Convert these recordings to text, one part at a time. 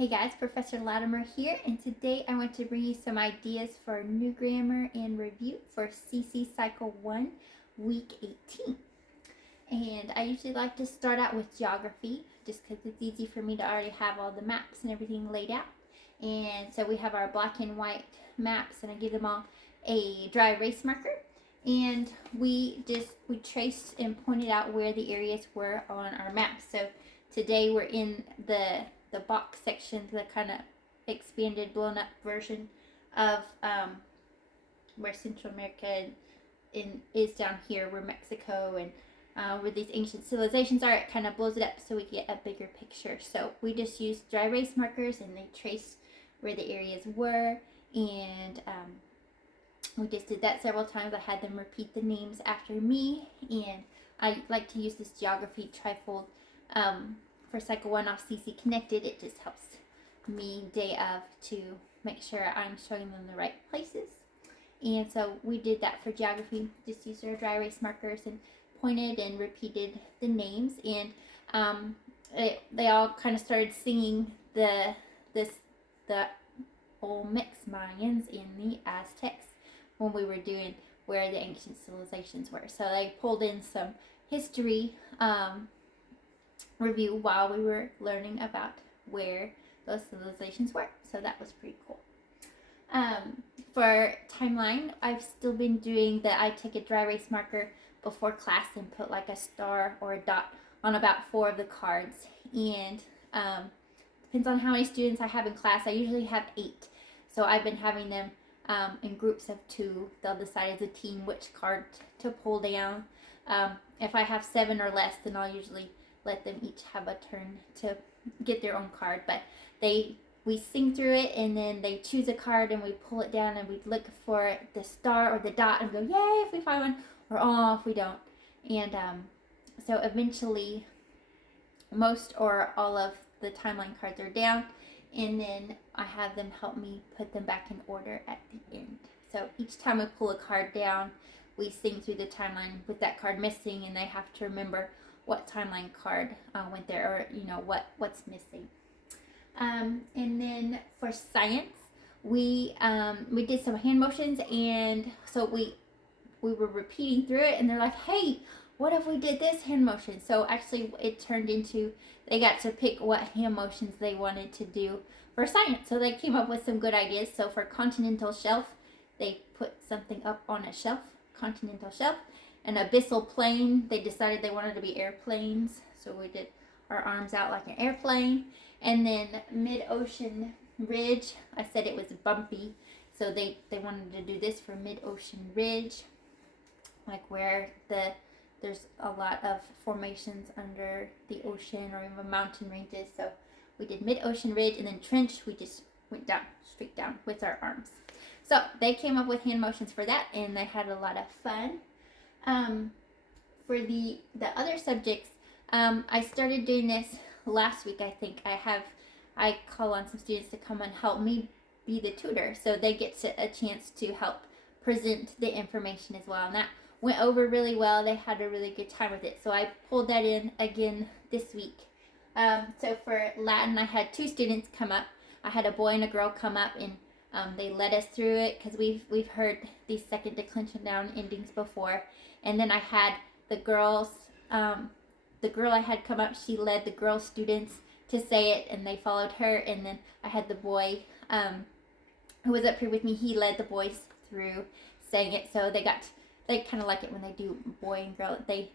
Hey guys, Professor Latimer here, and today I want to bring you some ideas for new grammar and review for CC Cycle 1, Week 18. And I usually like to start out with geography, just because it's easy for me to already have all the maps and everything laid out. And so we have our black and white maps, and I give them all a dry erase marker. And we traced and pointed out where the areas were on our map. So today we're in the box section, the kind of expanded, blown up version of where Central America is down here, where Mexico and where these ancient civilizations are. It kind of blows it up so we get a bigger picture. So we just used dry erase markers, and they traced where the areas were, and we just did that several times. I had them repeat the names after me, and I like to use this geography trifold for Cycle 1 off CC Connected. It just helps me day of to make sure I'm showing them the right places. And so we did that for geography. Just used our dry erase markers and pointed and repeated the names. And they all kind of started singing the Olmecs Mayans and the Aztecs when we were doing where the ancient civilizations were. So they pulled in some history review while we were learning about where those civilizations were. So that was pretty cool. For timeline, I've still been doing I take a dry erase marker before class and put like a star or a dot on about 4 of the cards. And depends on how many students I have in class. I usually have 8. So I've been having them in groups of 2. They'll decide as a team which card to pull down. If I have 7 or less, then I'll usually let them each have a turn to get their own card. But we sing through it, and then they choose a card, and we pull it down, and we look for the star or the dot and go, yay if we find one, or oh if we don't. And so eventually most or all of the timeline cards are down, and then I have them help me put them back in order at the end. So each time we pull a card down, we sing through the timeline with that card missing, and they have to remember what timeline card went there, or what's missing. And then for science, we did some hand motions, and so we were repeating through it, and they're like, hey, what if we did this hand motion? So actually it turned into, they got to pick what hand motions they wanted to do for science. So they came up with some good ideas. So for continental shelf, they put something up on a shelf, continental shelf. An abyssal plain, they decided they wanted to be airplanes, so we did our arms out like an airplane. And then mid-ocean ridge, I said it was bumpy, so they wanted to do this for mid-ocean ridge, like where there's a lot of formations under the ocean or even mountain ranges. So we did mid-ocean ridge, and then trench, we just went down, straight down with our arms. So they came up with hand motions for that, and they had a lot of fun. For the other subjects, I started doing this last week. I think I call on some students to come and help me be the tutor, so they get a chance to help present the information as well, and that went over really well. They had a really good time with it, so I pulled that in again this week. So for Latin, I had 2 students come up. I had a boy and a girl come up, and they led us through it, because we've heard these second declension down endings before. And then I had the girls, the girl I had come up, she led the girl students to say it, and they followed her. And then I had the boy who was up here with me, he led the boys through saying it. So they kind of like it when they do boy and girl. They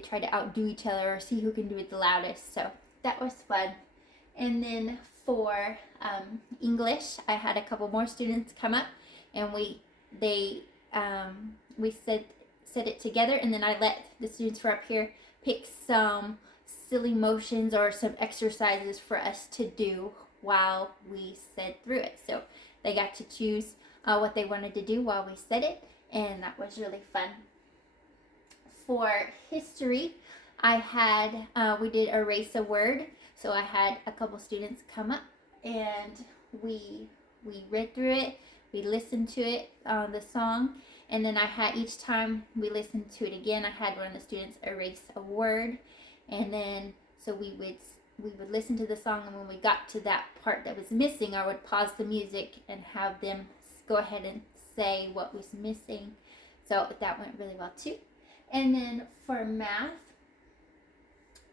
try to outdo each other or see who can do it the loudest. So that was fun. And then for English, I had a couple more students come up, and we said it together, and then I let the students for up here pick some silly motions or some exercises for us to do while we said through it. So they got to choose what they wanted to do while we said it, and that was really fun. For history, I had we did erase a word. So I had a couple students come up, and we read through it, we listened to it, the song, and then I had, each time we listened to it again, I had one of the students erase a word, and then so we would we would listen to the song, and when we got to that part that was missing, I would pause the music and have them go ahead and say what was missing. So that went really well too. And then for math,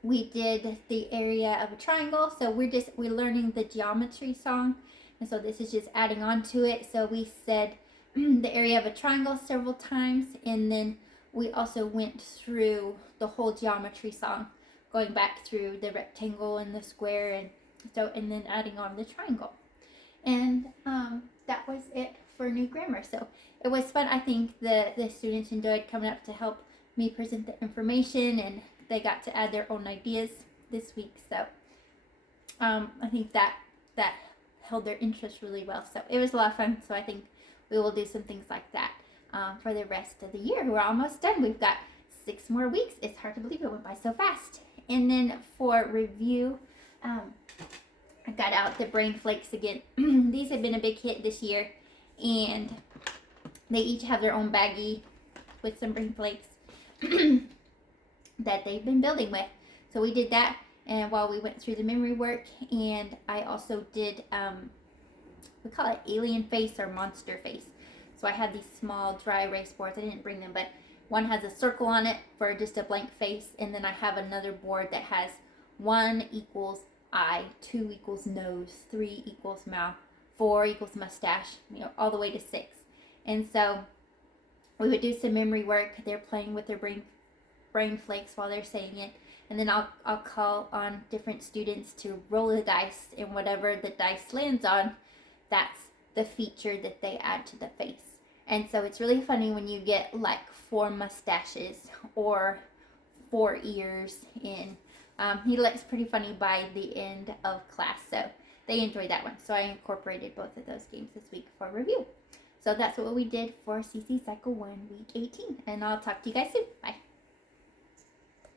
we did the area of a triangle. So we're learning the geometry song, and so this is just adding on to it. So we said the area of a triangle several times, and then we also went through the whole geometry song, going back through the rectangle and the square, and then adding on the triangle. And that was it for new grammar. So it was fun. I think the students enjoyed coming up to help me present the information, and they got to add their own ideas this week. So I think that held their interest really well. So it was a lot of fun. So I think we will do some things like that for the rest of the year. We're almost done. We've got 6 more weeks. It's hard to believe it went by so fast. And then for review, I got out the brain flakes again. These have been a big hit this year, and they each have their own baggie with some brain flakes that they've been building with. So we did that, and while we went through the memory work, and I also did we call it alien face or monster face. So I had these small dry erase boards. I didn't bring them, but one has a circle on it for just a blank face, and then I have another board that has 1 equals eye, 2 equals nose, 3 equals mouth, 4 equals mustache, all the way to 6. And so we would do some memory work. They're playing with their brain flakes while they're saying it, and then I'll call on different students to roll the dice, and whatever the dice lands on, that's the feature that they add to the face. And so it's really funny when you get like 4 mustaches or 4 ears in. He looks pretty funny by the end of class, so they enjoyed that one. So I incorporated both of those games this week for review. So that's what we did for CC Cycle 1 Week 18, and I'll talk to you guys soon. Bye.